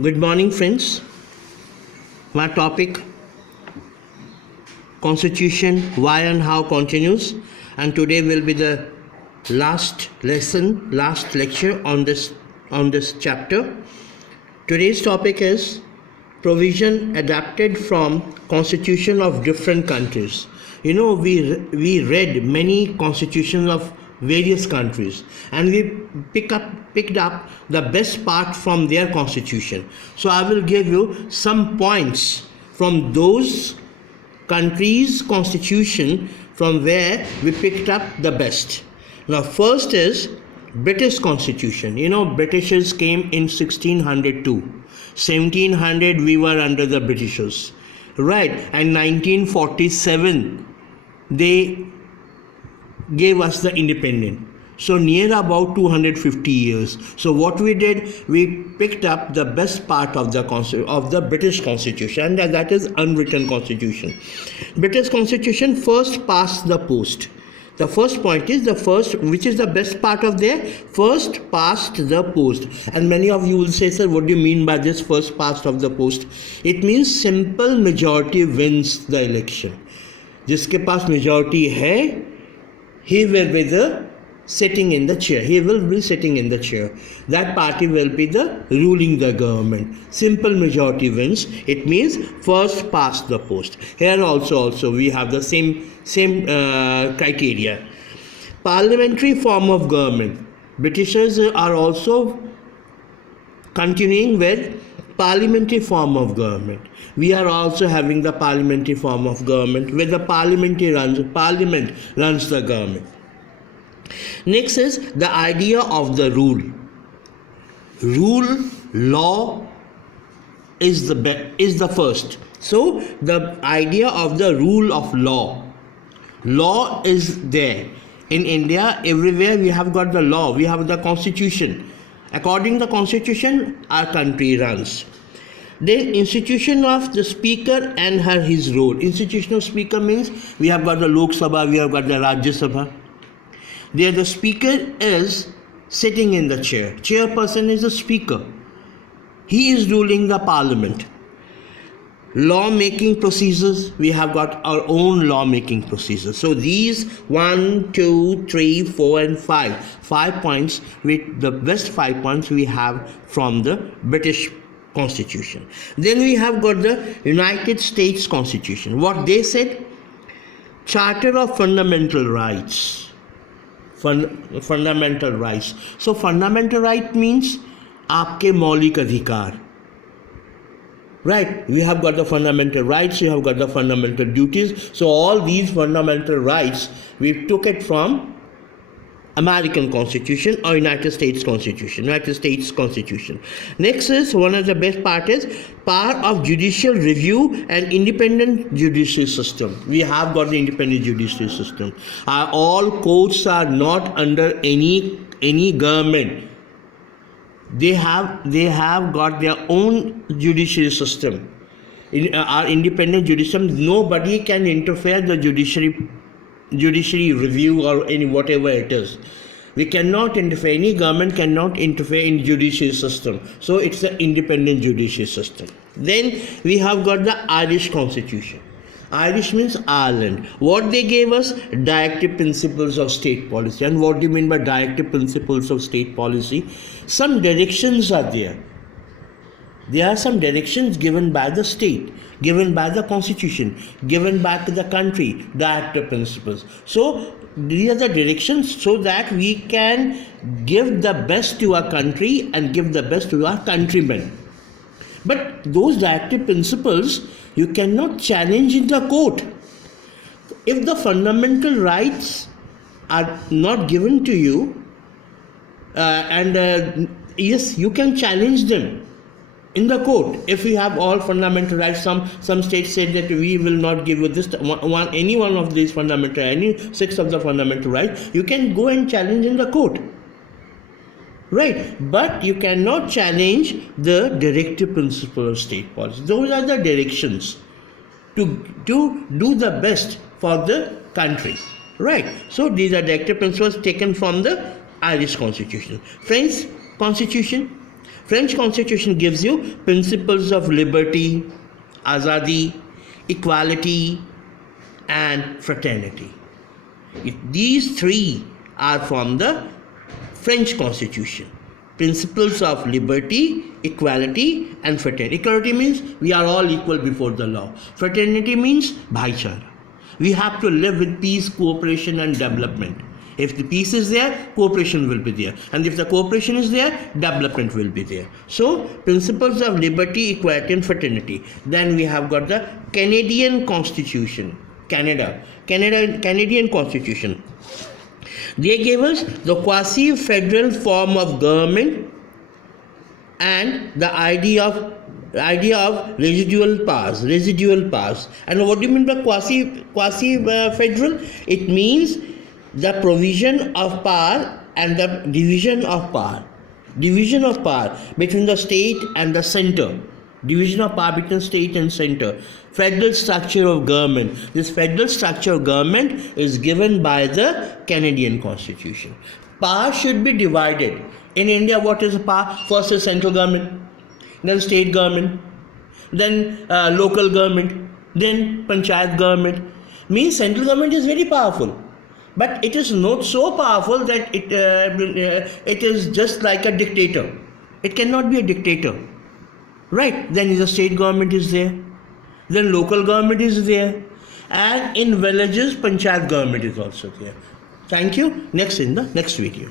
Good morning, friends. My topic Constitution, why and how continues, and today will be the last lecture on this chapter. Today's topic is provision adapted from constitution of different countries. We read many constitutions of various countries, and we picked up the best part from their constitution. So I will give you some points from those countries' constitution from where we picked up the best. Now, first is British Constitution. Britishers came in 1602. 1700 we were under the Britishers, right? And 1947 they gave us the independence. So near about 250 years. So what we did, we picked up the best part of the British Constitution, and that is unwritten Constitution. British Constitution first past the post. The first point is which is the best part of there? First past the post. And many of you will say, sir, what do you mean by this first past of the post? It means simple majority wins the election. जिसके पास majority है, he will be sitting in the chair. He will be sitting in the chair. That party will be ruling the government. Simple majority wins. It means first past the post. Here also we have the same criteria. Parliamentary form of government. Britishers are also continuing with parliamentary form of government. We are also having the parliamentary form of government where the parliament runs the government. Next is the idea of the rule. Law is the first. So the idea of the rule of law. Law is there. In India, everywhere we have got the law. We have the constitution. According to the constitution, our country runs. Then institution of the speaker and his role. Institution of speaker means we have got the Lok Sabha, we have got the Rajya Sabha. There the speaker is sitting in the chair. Chairperson is the speaker. He is ruling the parliament. Law-making procedures, we have got our own law-making procedures. So these 1, 2, 3, 4 and 5 points, with the best 5 points we have from the British Constitution. Then we have got the United States Constitution. What they said? Charter of Fundamental Rights. Fundamental rights. So fundamental right means आपके मौलिक अधिकार. Right, we have got the fundamental rights, we have got the fundamental duties. So all these fundamental rights, we took it from American Constitution or United States Constitution. Next is, one of the best part is power of judicial review and independent judicial system. We have got the independent judicial system. All courts are not under any government. They have got their own judicial system. In our independent judicial system, nobody can interfere the judiciary review or any whatever it is. We cannot interfere. Any government cannot interfere in judicial system. So it's an independent judicial system. Then we have got the Irish Constitution. Irish means Ireland. What they gave us? Directive principles of state policy. And what do you mean by directive principles of state policy? Some directions are there. There are some directions given by the state, given by the constitution, given by the country, directive principles. So these are the directions so that we can give the best to our country and give the best to our countrymen. But those directive principles you cannot challenge in the court. If the fundamental rights are not given to you, yes, you can challenge them in the court. If we have all fundamental rights, some states said that we will not give you any one of these fundamental, any 6 of the fundamental rights, you can go and challenge in the court. Right, but you cannot challenge the directive principle of state policy. Those are the directions to do the best for the country. Right, so these are directive principles taken from the Irish Constitution. French Constitution. French Constitution gives you principles of liberty, azadi, equality, and fraternity. These three are from the French Constitution. Principles of liberty, equality, and fraternity. Equality means we are all equal before the law. Fraternity means bhaichara. We have to live with peace, cooperation, and development. If the peace is there, cooperation will be there. And if the cooperation is there, development will be there. So, principles of liberty, equality, and fraternity. Then we have got the Canadian Constitution. Canadian Constitution. They gave us the quasi-federal form of government and the idea of residual powers. And what do you mean by quasi-federal? It means the provision of power and the division of power. Division of power between the state and the center. Division of power between state and center. Federal structure of government. This federal structure of government is given by the Canadian Constitution. Power should be divided. In India, what is power? First is central government, then state government, then local government, then panchayat government. Means central government is very powerful, but it is not so powerful that it is just like a dictator. It cannot be a dictator. Right, then the state government is there, then local government is there, and in villages, panchayat government is also there. Thank you. Next in the next video.